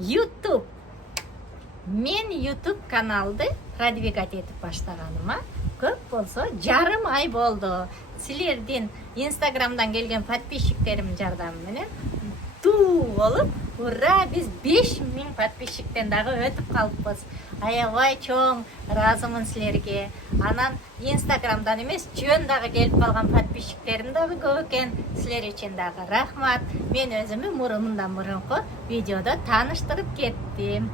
YouTube. Мен YouTube каналды продвигать етіп баштағаныма көп болса жарым ай болды. Силердин Instagram'дан келген подписчиктерим жардамыменен туу болуп, ура, биз 5000 подписчиктен дагы өтүп калыппыз. Аябай чоң ыраазымын силерге. Анан Instagram'дан эмес, жөн дагы келип калган подписчиктерим дагы көп экен. Силер үчүн дагы рахмат. Мен өзүмү мурунку видеодо тааныштырып кеттим.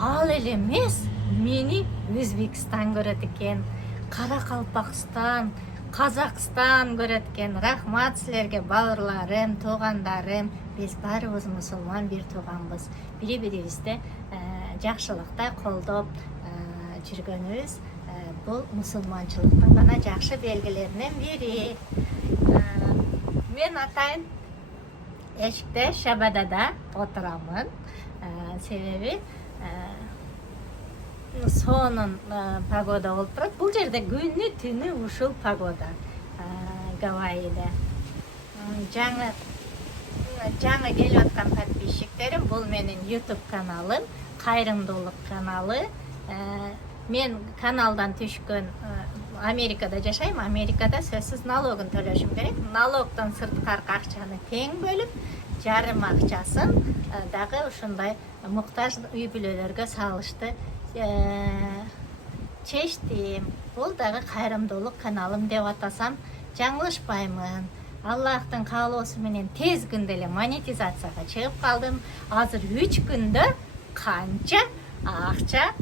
Ал эле эмес, мени Өзбекстан көрөт экен, Каракалпакстан, Казакстан көрөт экен. Рахмат силерге, бауырларым, туугандарым. Биз баарыбыз мусулман, бир тууганбыз. Бири-бирибизди жакшылыкта колдоп жүргөнүбүз бул мусулманчылыктын гана жакшы белгилеринен бири. Мен атайын эшикте Шабадада отурамын. Себеби сонун погода болуп турат. Бул жерде күнү түнү ушул погода. Гавайиде. Жаңы келип аткан подписчиктерим, бул менин YouTube каналым, кайрымдуулук каналы. Мен каналдан түшкөн Америкада жашайм. Америкада сөзсүз налогун төлөшүм керек. Налогдон сырткаркы акчаны тең бөлүп, жарым акчасын дагы ушундай муктаж үй бүлөлөргө салышты чечтим. Бул дагы кайрымдуулук каналым деп атасам жаңылышпаймын. Аллахтын каалоосу менен тез күндө эле монетизацияга чыгып калдым. Азыр 3 күндө канча акча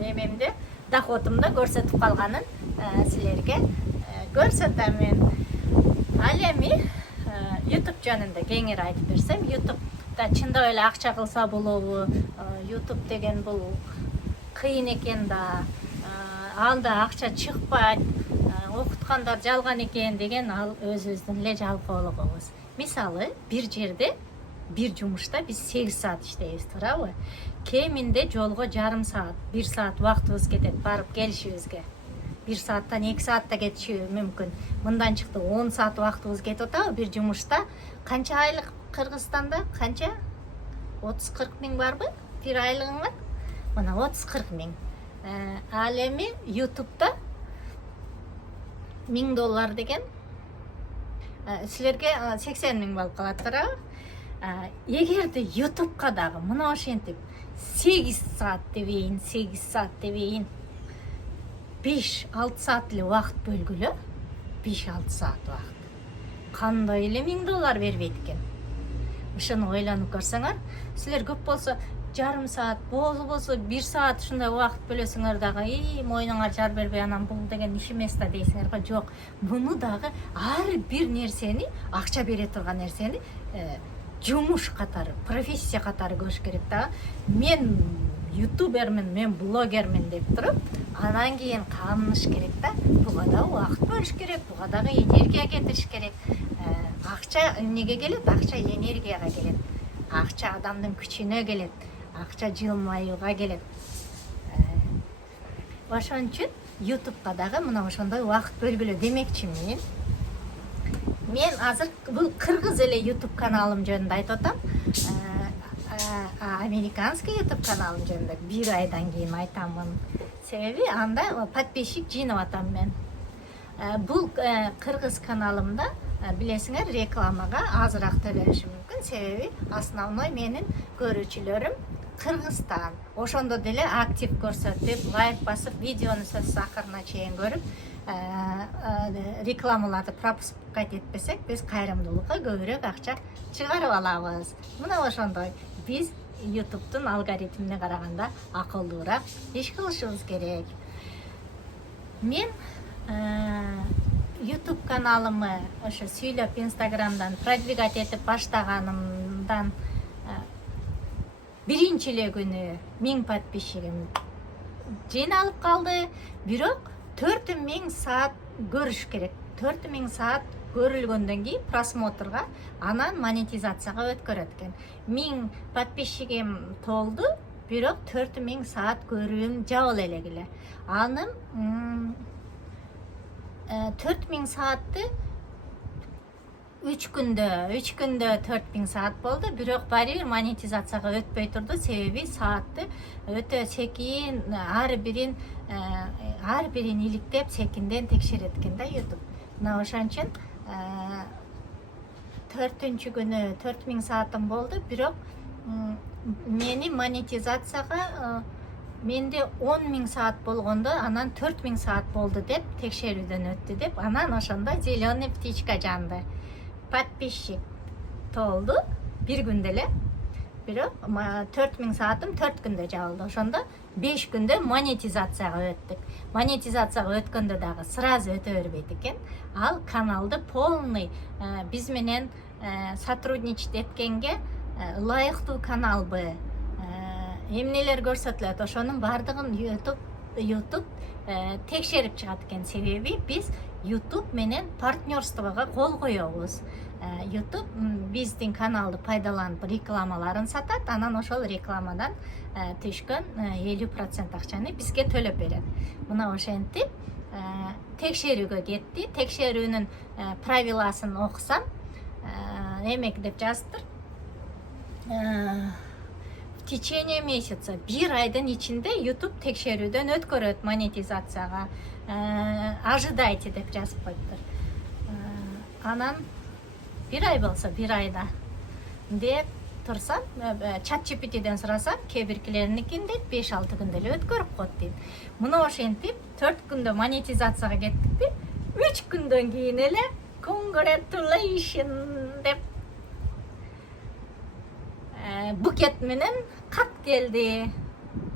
эмемде, доходумда көрсөтүп калганын силерге көрсөтөмүн. Ал эми YouTube жөнүндө кеңири айтып берсем, YouTube'да чындап эле акча кылса болобу? YouTube деген бул кыйын экен да. Анда акча чыкпайт, окуткандар жалган экен деген ал өзүбүздүн эле жалкоолугубуз. Мисалы, бир жерде, бир жумушта биз 8 саат иштейбиз, туурабы? Кеминде жолго жарым саат, 1 саат убактыбыз кетет барып келишибизге. 1 сааттан 2 саатта кетиши мүмкүн. Мындан чыкты 10 саат убактыбыз кетип атабы бир жумушта. Канча айлык Кыргызстанда? Канча? 30-40 миң барбы? Бир айлыгыңа? Мына 30-40 миң. Ал эми YouTube'да $1000 деген силерге 80 миң болуп калат, туурабы? Эгерде YouTube'ка дагы мына ошентип 8 саат дебейин, 5-6 саат эле убакыт бөлгүлө. 5-6 саат убакыт. Кандай эле $1000 бербейт экен? Ушуну ойлонуп көрсөңөр, силер көп болсо жарым саат, болсо 1 саат ушундай убакыт бөлөсөңөр дагы, мойнуңар жар бербей, анан бул деген иш эмес да дейсиңер го. Жок, муну дагы ар бир нерсени, акча бере турган нерсени жумуш катары, профессия катары көрүш керек да. Мен ютубермин, мен блогермин деп туруп, анан кийин камыныш керек да. Буга да убакыт бөлүш керек, буга дагы энергия кетириш керек. Акча эмнеге келет? Акча энергияга келет. Акча адамдын күчүнө келет. Акча жылмаюуга келет. Ошон үчүн YouTube'ка дагы мына ошондой убакыт бөлгүлө демекчимин. Мен азыр бул кыргыз эле YouTube каналым жөнүндө айтып атам. Американский YouTube каналым жөнүндө 1 айдан кийин айтамын. Себеби анда подписчик жыйнап атам мен. Бул кыргыз каналымда билесиңер, рекламага азыраак төлөнүшү мүмкүн. Себеби основной менин көрүүчүлөрүм Кыргызстан. Ошондо деле актив көрсөтүп, лайк басып, видеону сөз акырына чейин көрүп, рекламаларды пропускать этпесек, биз кайрымдуулукка көбүрөөк акча чыгарып алабыз. Мына ошондой биз YouTube'дун алгоритмине караганда акылдуураак иш кылышыбыз керек. Мен YouTube каналымы ошо сүйлөп Instagram'дан продвигать этип баштаганымдан биринчи эле күнү 1000 подписчигим жыйналып калды. Бирок 4000 саат көрүш керек. 4000 саат көрүлгөндөн кийин просмотрга, анан монетизацияга өткөрөт экен. 1000 подписчигим толду, бирок 4000 саат көрүүм жабыл элегиле. Анын 4000 саатты 3 күндө 4000 саат болду, бирок баары бир монетизацияга өтпөй турду. Себеби саатты өтө секин, ар бирин иликтеп секинден текшерет экен да YouTube. Мына ошон үчүн 4-күнү 4000 саатым болду, бирок мени монетизацияга менде 10.000 саат болгондо анан 4000 саат болду деп текшерүүдөн өттү деп, анан ошондо зеленый птичка жанды. Подписчик толду бир күндө эле, бирок 4000 саатым 4 күндө жабылды. Ошондо 5 күндө монетизацияга өттүк. Монетизацияга өткөндө дагы сразу өтө бербейт экен. Ал каналды полный биз менен сотрудничать эткенге ылайыктуу каналбы, эмнелер көрсөтүлөт, ошонун баардыгын YouTube текшерип чыгат экен. Себеби биз YouTube менен партнерствого кол коебуз. YouTube биздин каналды пайдаланып рекламаларын сатат, анан ошол рекламадан түшкөн 50% акчаны бизге төлөп берет. Мына ошентип текшерүүгө кетти. Текшерүүнүн правиласын окусам, эмек деп жазыптыр. В течение месяца, бир айдын ичинде YouTube текшерүүдөн өткөрөт монетизацияга. Ожидайте деп жазып коюптур. Анан бир ай болсо, бир айда деп турсам, ChatGPT'ден сурасам, кээ биркилериникинде 5-6 күндө эле өткөрүп коет дейт. Мына ошентип 4 күндө монетизацияга кеттикти. 3 күндөн кийин эле congratulation деп букет менен кат келди.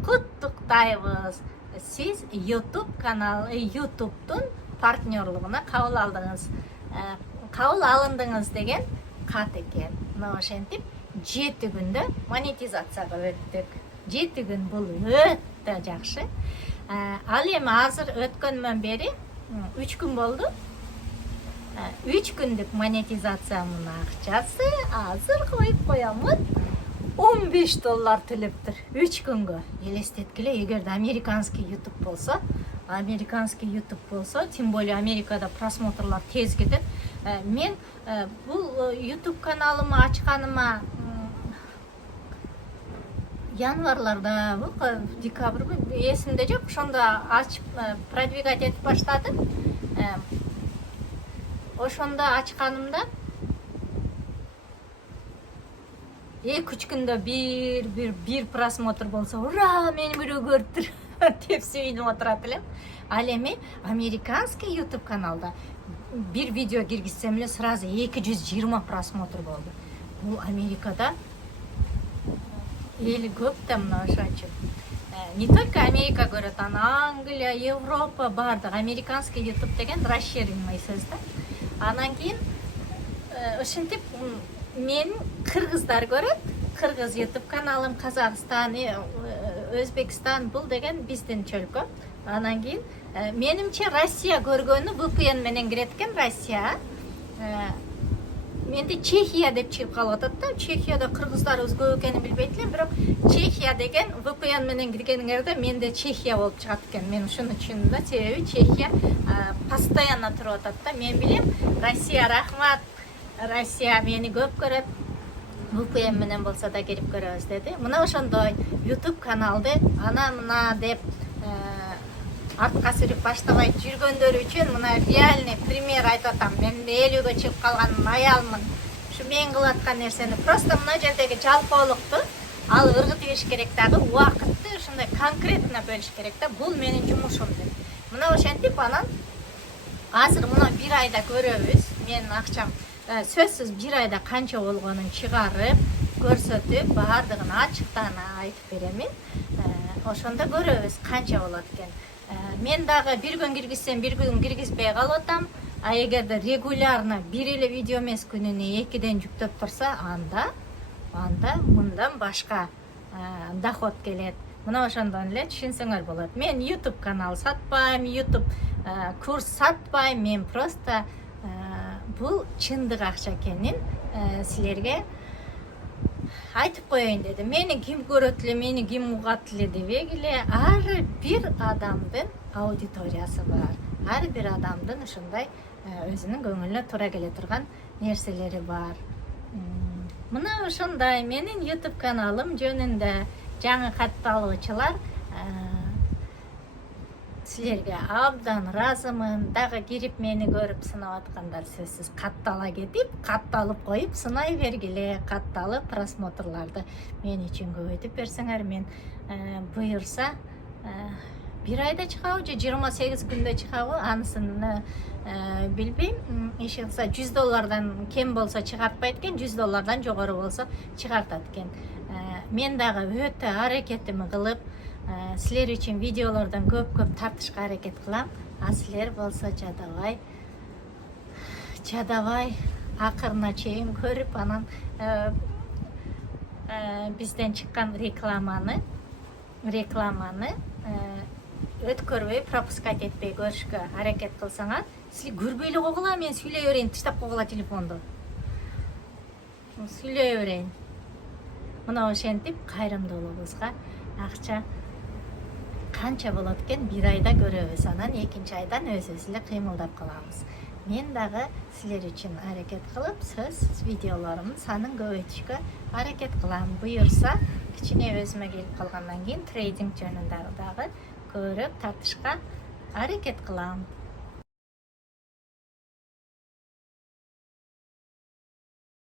Куттуктайбыз. Сиз YouTube'тун партнерлугуна кабыл алындыңыз деген кат экен. Мына ошентип 7 күндө монетизацияга өттүк. 7 күн бул өтө жакшы. Ал эми азыр өткөндөн бери 3 күн болду. 3 күндүк монетизациянын акчасы азыр коюп коямын. $15 төлөптүр 3 күнгө. Элестеткиле, эгерде американский YouTube болсо, тем более Америкада просмотрлар тез кетет. Мен бул YouTube каналымы ачканыма январларда, декабрь, эсимде жок, ошондо ачып продвигать этип баштадым. Ошондо ачканымда 2-3 күндө бир просмотр болсо, ура, мени бирөө көрүптүр деп сүйүнүп отурат элем. Ал эми американский YouTube каналда бир видео киргизсем эле сразу 220 просмотр болду. Бул Америкада эл көп да, мына ошон үчүн. Не только Америка көрөт, Англия, Европа бардык. Американский YouTube деген расширенный сөз да. Анан кийин ошентип мен кыргыздар көрөт. Кыргыз YouTube каналым, Казакстан, Өзбекстан, бул деген биздин чөлкө. Анан кийин менимче Россия көргөнү VPN менен кирет экен. Россия. Менде Чехия деп чыгып калып атат да. Чехияда кыргыздарыбыз көп экенин билбейт элем, бирок Чехия деген VPN менен киргениңерде менде Чехия болуп чыгат экен. Мен ушуну түшүндүм да, себеби Чехия постоянно туруп атат да. Мен билем, Россия рахмат. Россия мени көп көрөт. VPN менен болсо да кирип көрөбүз деди. Мына ошондой YouTube каналды ана мына деп артка сүрүп баштабай жүргөндөр үчүн мына реальный пример айтып атам. Мен 50-гө чыгып калган аялмын. Ушу мен кылып аткан нерсени просто мына жердеги жалпоолукту алып ыргытып бериш керек дагы, убакытты ушундай конкретно бөлүш керек да. Бул менин жумушум деп. Мына ошентип анан азыр мына бир айда көрөбүз. Менин акчам сөзсүз бир айда канча болгонун чыгарып, көрсөтүп, баардыгын ачыктан айтып беремин. Ошондо көрөбүз канча болот экен. Мен дагы бир күн киргизсем, бир күн киргизбей калып атам. А эгерде регулярно бир эле видео эмес күнүнө 2ден жүктөп турса, анда мындан башка доход келет. Мына ошондон эле түшүнсөңөр болот. Мен YouTube канал сатпайм, YouTube курс сатпайм. Мен просто бул чындык акча экенин силерге айтып коеюн дедим. Мени ким көрөт эле, мени ким угат эле дебегиле, ар бир адамдын аудиториясы бар. Ар бир адамдын ушундай өзүнүн көңүлүнө туура келе турган нерселери бар. Мына ушундай менин YouTube каналым жөнүндө жаңы катталуучулар силерге абдан ыраазымын. Дагы кирип мени көрүп сынап аткандар сөзсүз каттала кетип, катталып коюп сынай бергиле, катталып просмотрларды мен үчүн көбөйтүп берсеңер, мен буюрса бир айда чыгабы же 28 күндө чыгабы, анысыны билбейм. Иши кылса $100 кем болсо чыгартпайт экен, $100 жогору болсо чыгартат экен. Мен дагы өтө аракетимди кылып, силер үчүн видеолордон көп тартышка аракет кылам. А силер болсо жадабай акырына чейин көрүп, анан бизден чыккан рекламаны өткөрбөй, пропускать этпей көрүшкө аракет кылсаңар, силер көрбөй эле койгула, мен сүйлөй берейин, таштап койгула телефонду. Сүйлөй берейин. Мына ошентип кайрымдуулугубузга акча канча болот экен, бир айда көрөбүз, анан экинчи айдан өзүбүз эле кыймылдап калабыз. Мен дагы силер үчүн аракет кылып, сөз видеолорумдун санын көбөйтүшкө аракет кылам. Буюрса, кичине өзүмө келип калгандан кийин трейдинг жөнүндө дагы көрүп тартышка аракет кылам.